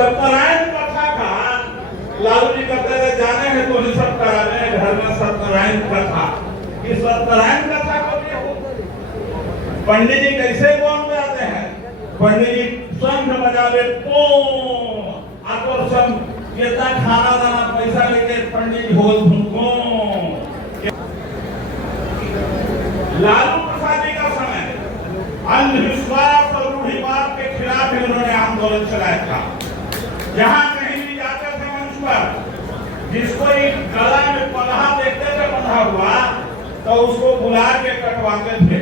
सत्यनारायण कथा का लालू जी कहते थे जाने हैं तो ही सब कराने घर में सत्यनारायण कथा। ये सत्यनारायण कथा को पंडित जी कैसे बोल में आते हैं? पंडित जी शंख बजावे तो आकर्षण कितना खाना दाना पैसा लेके पंडित जी होल धुनको। लालू प्रसाद जी का समय अंधविश्वास और रूढ़िवाद के खिलाफ इन्होंने आंदोलन चलाया था। जहां कहीं भी जाते थे मंच पर, जिसको एक गला में पन्हा देखते थे बंधा हुआ तो उसको बुला के कटवाते थे।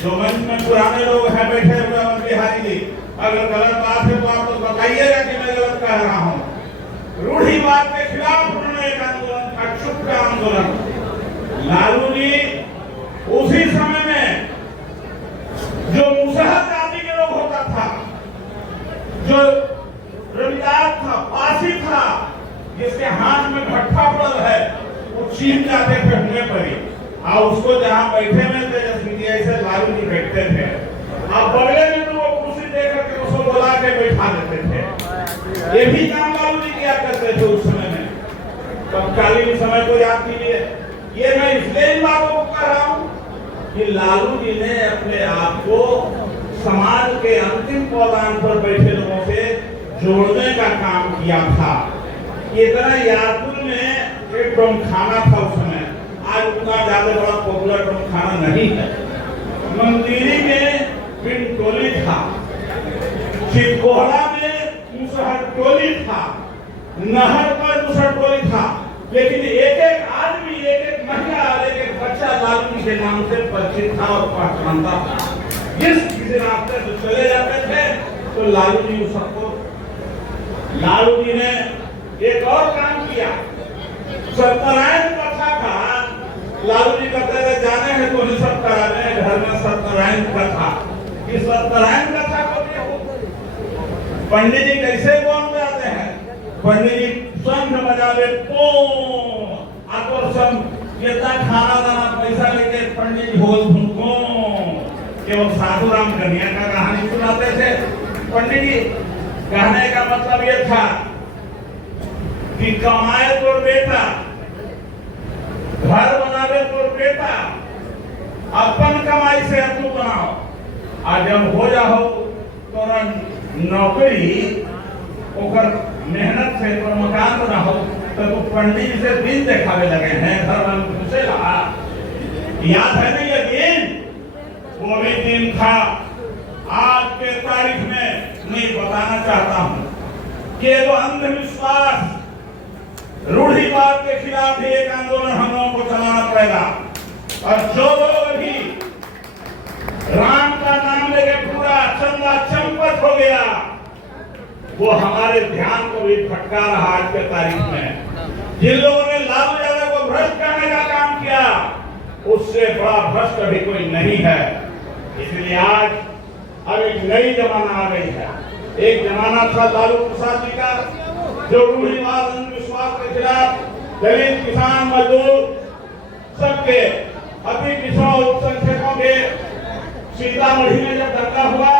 जो मंच में पुराने लोग हैं बैठे हुए बिहारी जी, अगर गलत बात है तो आप तो बताइएगा कि मैं गलत कह रहा हूँ। रूढ़िवाद के खिलाफ उन्होंने एक आंदोलन का चुप का आंदोलन। लालू जी उसी समय में जो मुसहर जाति के लोग होता था, जो रविदास था, पासी था, जिसके हाथ में भट्ठा पड़ल है, वो चीन जाते थे हमने पर ही। और उसको जहाँ बैठे में तेजस्वी ऐसे लालू जी बैठते थे, अब बगले में तो वो कुर्सी देकर के उसको बुला के बैठा देते थे। ये भी काम लालू जी किया करते थे उस समय में। तत्कालीन समय को याद कीजिए। ये मैं इसलिए इन बातों को कह रहा हूँ कि लालू जी ने अपने आप को समाज के अंतिम पौधान पर बैठे लोगों से जोड़ने का काम किया था। इतना यादपुर में एक डोमखाना था उस समय, आज उतना ज्यादा बड़ा पॉपुलर डोमखाना नहीं है। मंदिरी में पिंड टोली था, चिकोहरा में मुसहर टोली था, नहर पर मुसहर टोली था, लेकिन एक एक आदमी, एक एक महिला, एक एक बच्चा लालू जी के नाम से परिचित था और पहचानता था। जिस किसी रास्ते से चले जाते थे तो लालू जी सबको। लालू जी ने एक और काम किया। सत्यनारायण कथा का लालू जी कहते थे जाने हैं तो ही सब कराने घर में सत्यनारायण कथा। ये सत्यनारायण कथा को पंडित जी कैसे बोल में आते हैं? पंडित जी शंख बजावे तो आकर्षण कितना खाना दाना पैसा लेके पंडित जी होल धुनको। केवल साधु राम कन्या का कहानी सुनाते थे पंडित जी। कहने का मतलब ये था कि कमाए तो बेटा, घर बनावे तो बेटा, अपन कमाई से तू बनाओ, और जब हो जाओ तो नौकरी ओकर मेहनत से तो मकान बनाओ तो तू पंडित जी से दिन दिखावे लगे हैं घर में घुसे रहा। याद है नहीं ये दिन? वो भी दिन था। आज के तारीख में नहीं बताना चाहता हूँ कि वो अंधविश्वास रूढ़िवाद के खिलाफ भी एक आंदोलन हम लोगों को चलाना पड़ेगा। और जो लोग भी राम का नाम लेके पूरा चंदा चंपत हो गया, वो हमारे ध्यान को भी भटका रहा आज के तारीख में। जिन लोगों ने लालू यादव को भ्रष्ट करने का काम किया, उससे बड़ा भ्रष्ट अभी कोई नहीं है। इसलिए आज अब एक नई जमाना आ गई है। एक जमाना था लालू प्रसाद जी का, जो रूढ़िवाद अंधविश्वास के खिलाफ दलित, किसान, मजदूर सबके अति पिछड़ा अल्पसंख्यकों के सीतामढ़ी में जब दंगा हुआ,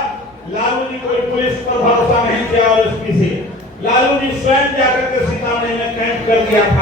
लालू जी कोई पुलिस पर भरोसा नहीं किया और एसपी से लालू जी स्वयं जाकर के सीतामढ़ी में कैंप कर दिया था।